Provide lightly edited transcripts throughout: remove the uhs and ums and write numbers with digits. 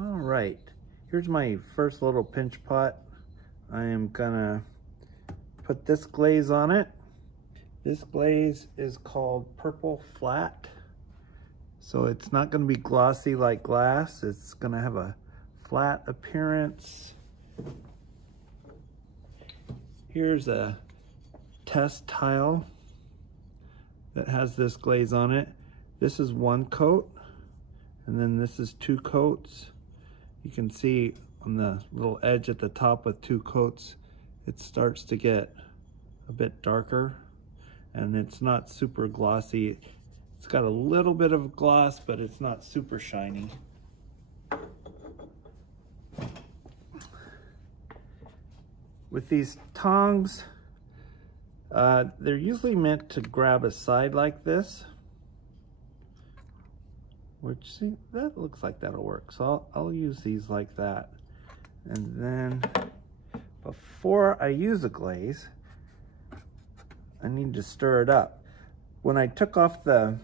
All right, here's my first little pinch pot. I am gonna put this glaze on it. This glaze is called Purple Flat. So it's not gonna be glossy like glass. It's gonna have a flat appearance. Here's a test tile that has this glaze on it. This is one coat, and then this is 2 coats. You can see on the little edge at the top with 2 coats, it starts to get a bit darker, and it's not super glossy. It's got a little bit of gloss, but it's not super shiny. With these tongs, they're usually meant to grab a side like this, which, see, that looks like that'll work. So I'll use these like that. And then before I use a glaze, I need to stir it up. When I took off the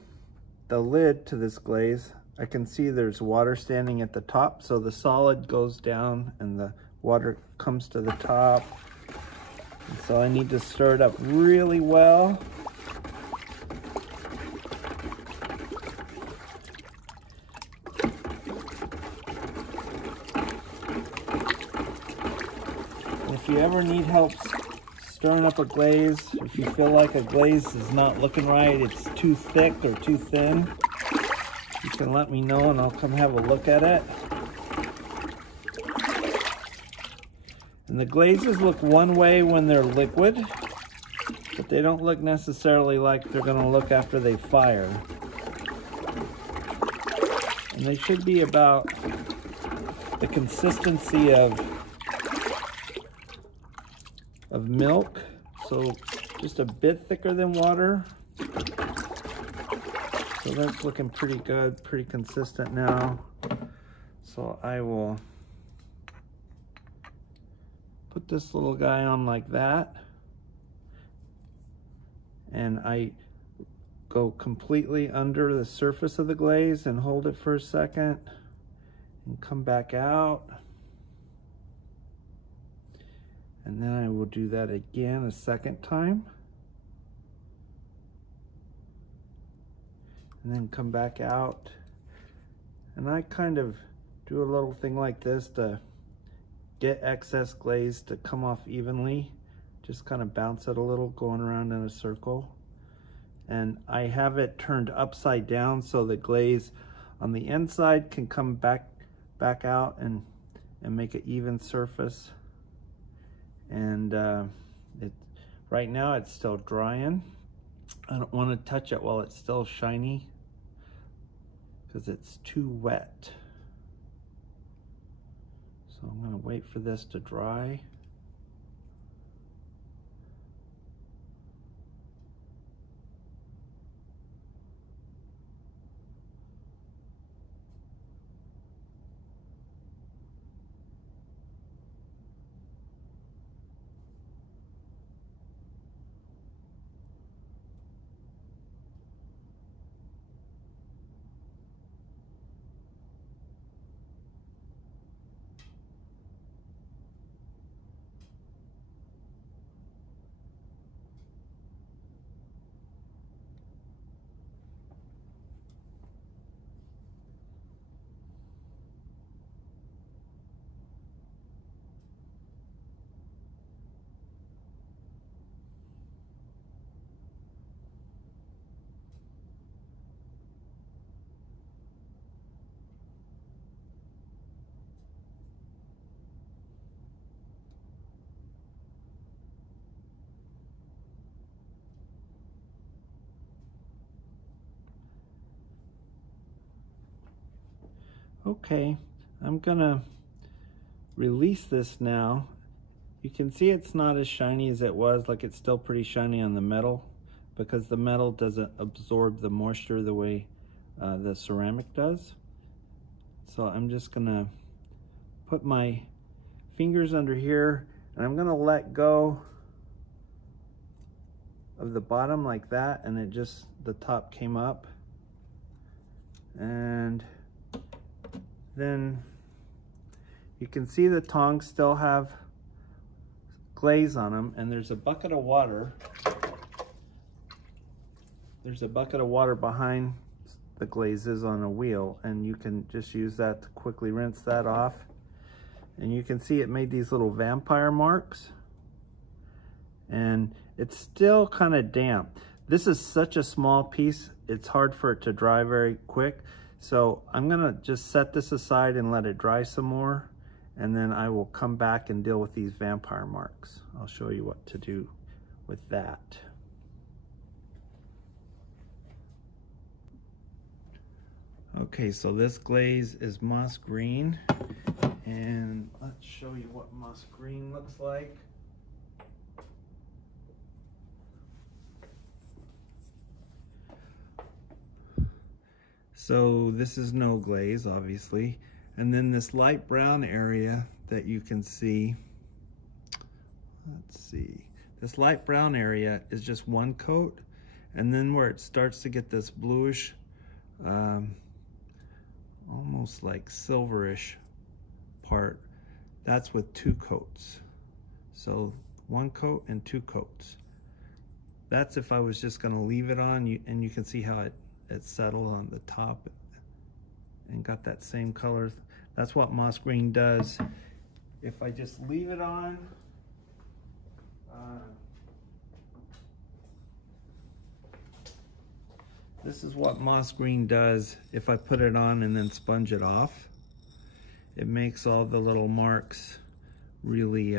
lid to this glaze, I can see there's water standing at the top. So the solid goes down and the water comes to the top. And so I need to stir it up really well. If you ever need help stirring up a glaze, if you feel like a glaze is not looking right, it's too thick or too thin, you can let me know and I'll come have a look at it. And the glazes look one way when they're liquid, but they don't look necessarily like they're going to look after they fire. And they should be about the consistency of milk, so just a bit thicker than water. So that's looking pretty good, pretty consistent now. So I will put this little guy on like that, and I go completely under the surface of the glaze and hold it for a second and come back out. And then I will do that again a second time. And then come back out. And I kind of do a little thing like this to get excess glaze to come off evenly. Just kind of bounce it a little, going around in a circle. And I have it turned upside down so the glaze on the inside can come back out and make an even surface. And right now it's still drying. I don't want to touch it while it's still shiny because it's too wet. So I'm going to wait for this to dry. Okay, I'm gonna release this now. You can see it's not as shiny as it was, like it's still pretty shiny on the metal because the metal doesn't absorb the moisture the way the ceramic does. So I'm just gonna put my fingers under here and I'm gonna let go of the bottom like that, and it just, the top came up. And then You can see the tongs still have glaze on them, and there's a bucket of water. There's a bucket of water behind the glazes on a wheel, and you can just use that to quickly rinse that off. And you can see it made these little vampire marks, and it's still kind of damp. This is such a small piece, it's hard for it to dry very quick. So I'm gonna just set this aside and let it dry some more, and then I will come back and deal with these vampire marks. I'll show you what to do with that. Okay, so this glaze is moss green, and let's show you what moss green looks like. So this is no glaze, obviously. And then this light brown area that you can see, let's see, this light brown area is just one coat. And then where it starts to get this bluish, almost like silverish part, that's with 2 coats. So 1 coat and 2 coats. That's if I was just gonna leave it on, and you can see how it settled on the top and got that same color. That's what moss green does. If I just leave it on, this is what moss green does. If I put it on and then sponge it off, it makes all the little marks really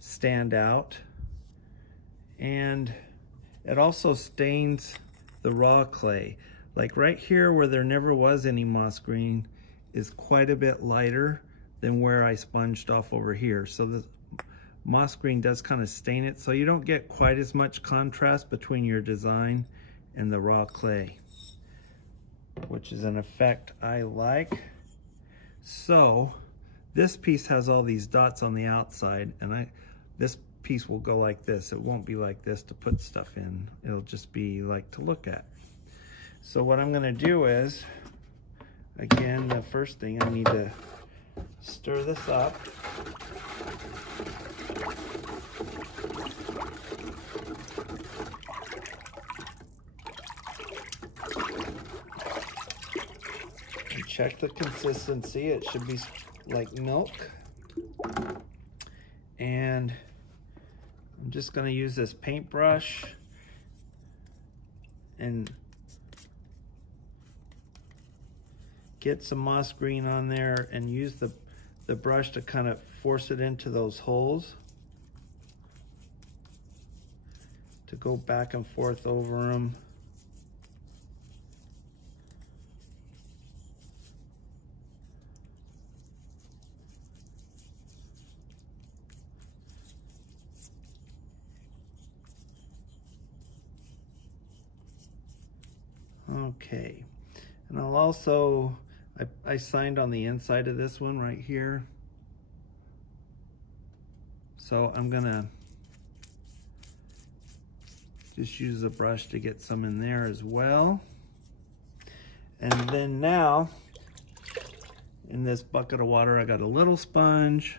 stand out. And it also stains the raw clay. Like right here where there never was any moss green is quite a bit lighter than where I sponged off over here. So the moss green does kind of stain it, so you don't get quite as much contrast between your design and the raw clay, which is an effect I like. So this piece has all these dots on the outside, and this piece will go like this. It won't be like this to put stuff in. It'll just be like to look at. So what I'm gonna do is, again, the first thing I need to stir this up. And check the consistency. It should be like milk. And I'm just gonna use this paintbrush and get some moss green on there, and use the brush to kind of force it into those holes, to go back and forth over them. Okay, and I'll also, I signed on the inside of this one right here. So I'm gonna just use a brush to get some in there as well. And then now, in this bucket of water, I got a little sponge,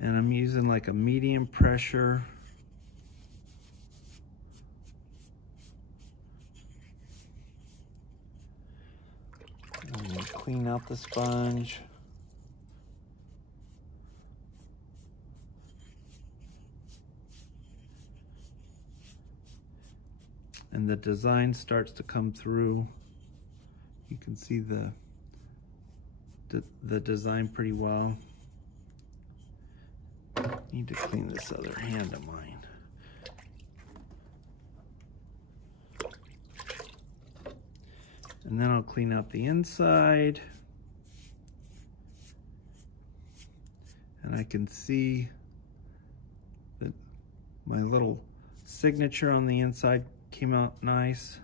and I'm using like a medium pressure. And clean out the sponge. And the design starts to come through. You can see the design pretty well. Need to clean this other hand of mine. And then I'll clean out the inside. And I can see that my little signature on the inside came out nice.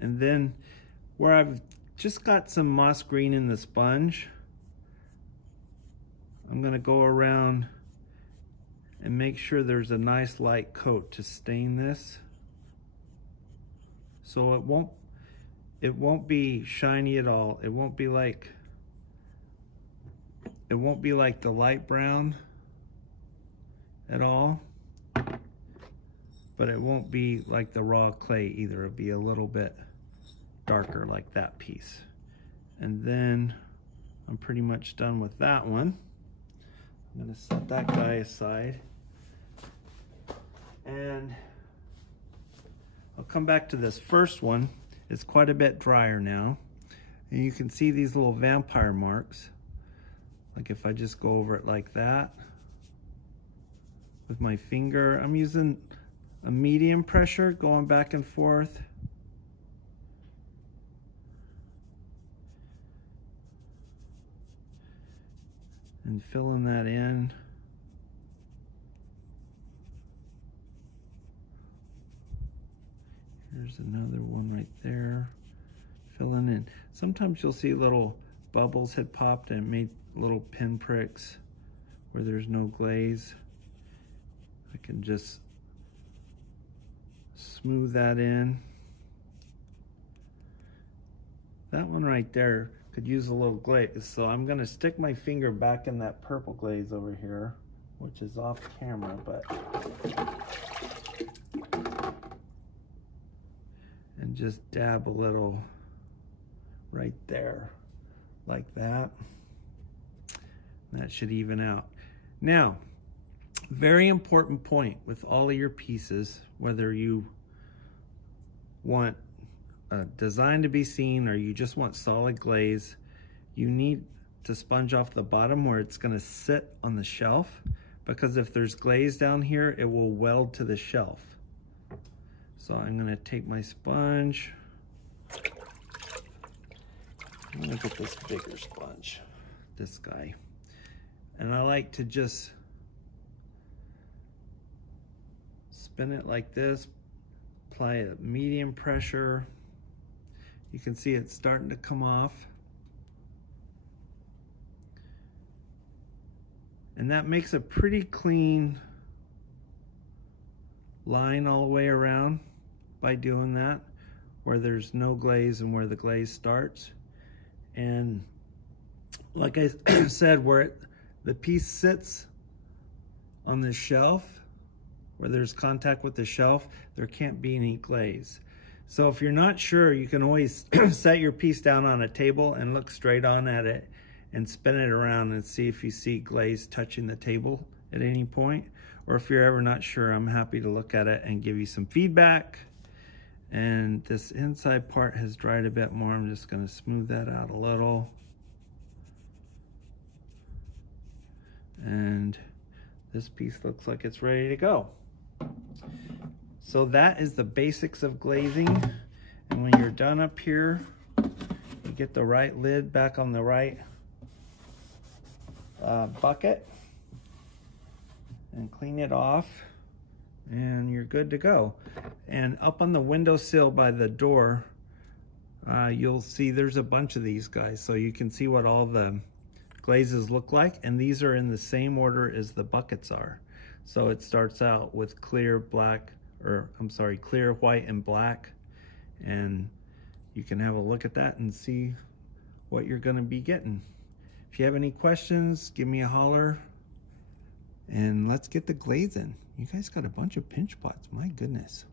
And then where I've just got some moss green in the sponge, I'm gonna go around and make sure there's a nice light coat to stain this, so it won't it won't be shiny at all. It won't be like the light brown at all, but it won't be like the raw clay either. It'll be a little bit darker like that piece. And then I'm pretty much done with that one. I'm gonna set that guy aside. And I'll come back to this first one. It's quite a bit drier now. And you can see these little vampire marks. Like if I just go over it like that with my finger, I'm using a medium pressure going back and forth. And filling that in. Here's another one right there. Filling in. Sometimes you'll see little bubbles had popped and it made little pin pricks where there's no glaze. I can just smooth that in. That one right there could use a little glaze, so I'm gonna stick my finger back in that purple glaze over here, which is off camera, but and just dab a little right there like that. That should even out. Now, very important point with all of your pieces, whether you want a design to be seen or you just want solid glaze, you need to sponge off the bottom where it's going to sit on the shelf, because if there's glaze down here, it will weld to the shelf. So I'm going to take my sponge. I'm going to get this bigger sponge, this guy. And I like to just spin it like this, apply a medium pressure. You can see it's starting to come off. And that makes a pretty clean line all the way around by doing that, where there's no glaze and where the glaze starts. And like I said, where the piece sits on the shelf, where there's contact with the shelf, there can't be any glaze. So if you're not sure, you can always set your piece down on a table and look straight on at it and spin it around and see if you see glaze touching the table at any point. Or if you're ever not sure, I'm happy to look at it and give you some feedback. And this inside part has dried a bit more. I'm just gonna smooth that out a little. And this piece looks like it's ready to go. So that is the basics of glazing. And when you're done up here, you get the right lid back on the right bucket and clean it off, and you're good to go. And up on the windowsill by the door, you'll see there's a bunch of these guys, so you can see what all the glazes look like, and these are in the same order as the buckets are. So it starts out with clear, black, or I'm sorry, clear, white, and black, and you can have a look at that and see what you're gonna be getting. If you have any questions, give me a holler, and let's get the glazing. You guys got a bunch of pinch pots, my goodness.